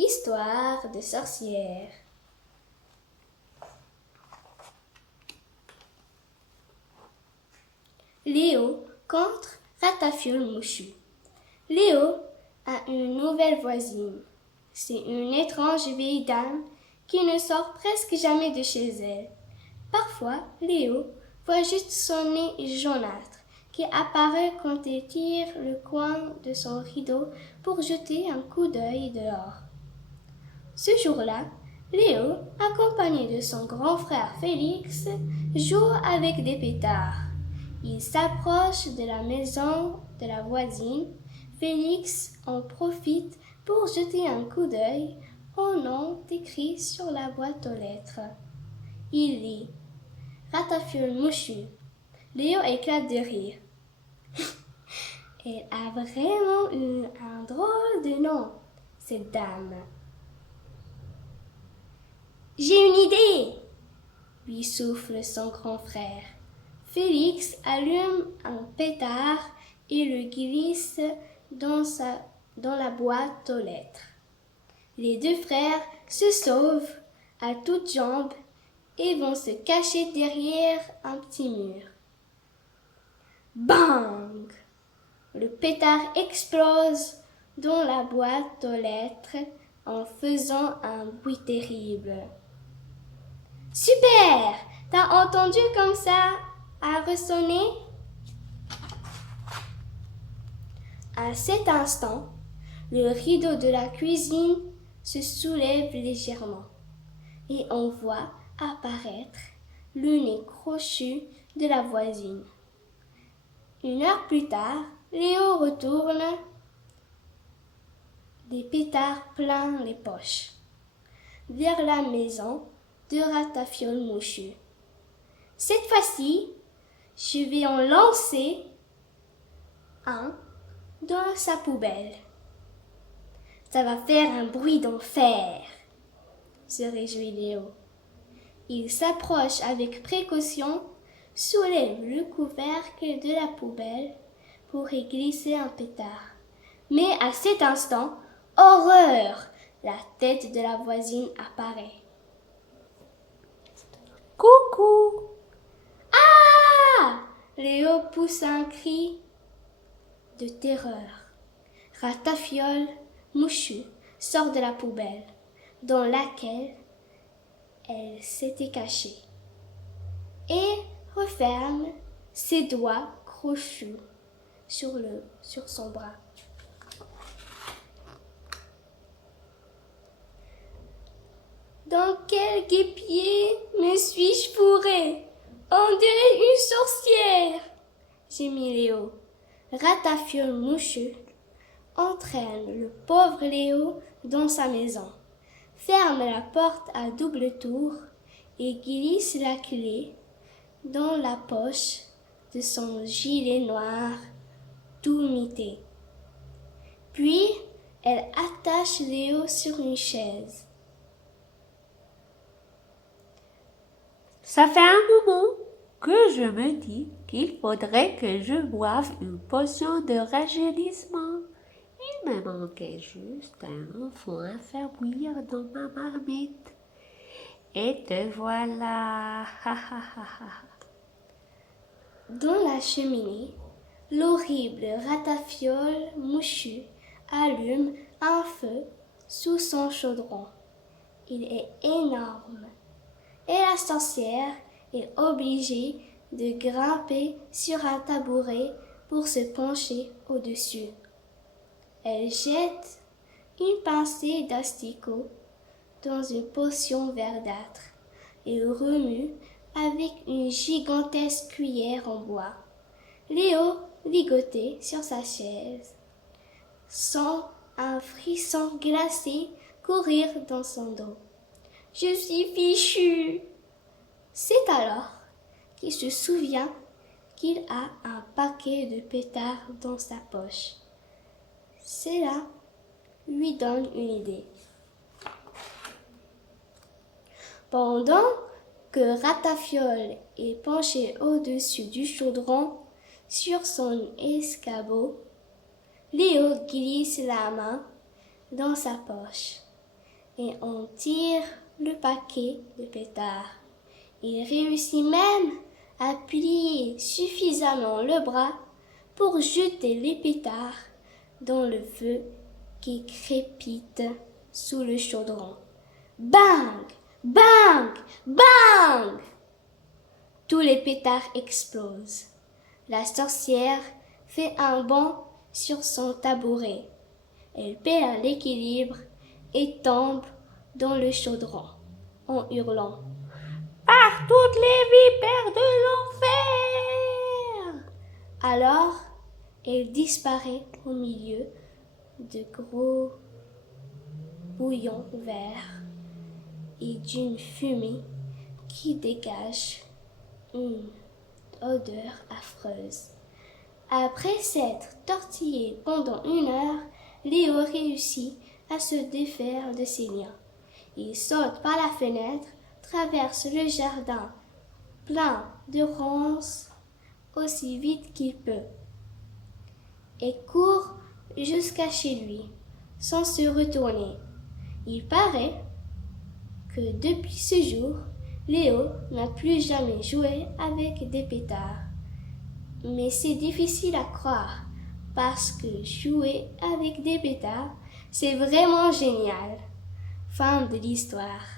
Histoire de sorcière. Léo contre Ratafiole Mouchu. Léo a une nouvelle voisine. C'est une étrange vieille dame qui ne sort presque jamais de chez elle. Parfois, Léo voit juste son nez jaunâtre qui apparaît quand elle tire le coin de son rideau pour jeter un coup d'œil dehors. Ce jour-là, Léo, accompagné de son grand frère Félix, joue avec des pétards. Il s'approche de la maison de la voisine. Félix en profite pour jeter un coup d'œil au nom écrit sur la boîte aux lettres. Il lit « Ratafiole Mouchu ». Léo éclate de rire. Elle a vraiment eu un drôle de nom, cette dame. J'ai une idée, lui souffle son grand frère. Félix allume un pétard et le glisse dans la boîte aux lettres. Les deux frères se sauvent à toutes jambes et vont se cacher derrière un petit mur. Bang! Le pétard explose dans la boîte aux lettres en faisant un bruit terrible. Super! T'as entendu comme ça a ressonné? À cet instant, le rideau de la cuisine se soulève légèrement et on voit apparaître le nez crochu de la voisine. 1 heure plus tard, Léo retourne, des pétards plein les poches, vers la maison de Ratafiole Mouchu. Cette fois-ci, je vais en lancer un dans sa poubelle. Ça va faire un bruit d'enfer, se réjouit Léo. Il s'approche avec précaution, soulève le couvercle de la poubelle pour y glisser un pétard. Mais à cet instant, horreur! La tête de la voisine apparaît. Coucou! Ah! Léo pousse un cri de terreur. Ratafiole Mouchu sort de la poubelle dans laquelle elle s'était cachée et referme ses doigts crochus sur son bras. Dans quel guêpier me suis-je fourrée? On dirait une sorcière, gémit Léo. Ratafiole Mouchu entraîne le pauvre Léo dans sa maison, ferme la porte à double tour et glisse la clé dans la poche de son gilet noir tout mité. Puis, elle attache Léo sur une chaise. Ça fait un moment que je me dis qu'il faudrait que je boive une potion de rajeunissement. Il me manquait juste un fond à faire bouillir dans ma marmite. Et te voilà. Dans la cheminée, l'horrible Ratafiole Mouchu allume un feu sous son chaudron. Il est énorme et la sorcière est obligée de grimper sur un tabouret pour se pencher au-dessus. Elle jette une pincée d'asticot dans une potion verdâtre et remue avec une gigantesque cuillère en bois. Léo ligotait sur sa chaise, sent un frisson glacé courir dans son dos. Je suis fichu. C'est alors qu'il se souvient qu'il a un paquet de pétards dans sa poche. Cela lui donne une idée. Pendant que Ratafiole est penché au-dessus du chaudron sur son escabeau, Léo glisse la main dans sa poche et on tire le paquet de pétards. Il réussit même à plier suffisamment le bras pour jeter les pétards dans le feu qui crépite sous le chaudron. Bang! Bang! Bang! Tous les pétards explosent. La sorcière fait un bond sur son tabouret. Elle perd l'équilibre et tombe dans le chaudron en hurlant. Par toutes les vipères de l'enfer! Alors, elle disparaît au milieu de gros bouillons verts et d'une fumée qui dégage une odeur affreuse. Après s'être tortillé pendant 1 heure, Léo réussit à se défaire de ses liens. Il saute par la fenêtre, traverse le jardin plein de ronces aussi vite qu'il peut et court jusqu'à chez lui sans se retourner. Il paraît que depuis ce jour, Léo n'a plus jamais joué avec des pétards. Mais c'est difficile à croire parce que jouer avec des pétards, c'est vraiment génial. Fin de l'histoire.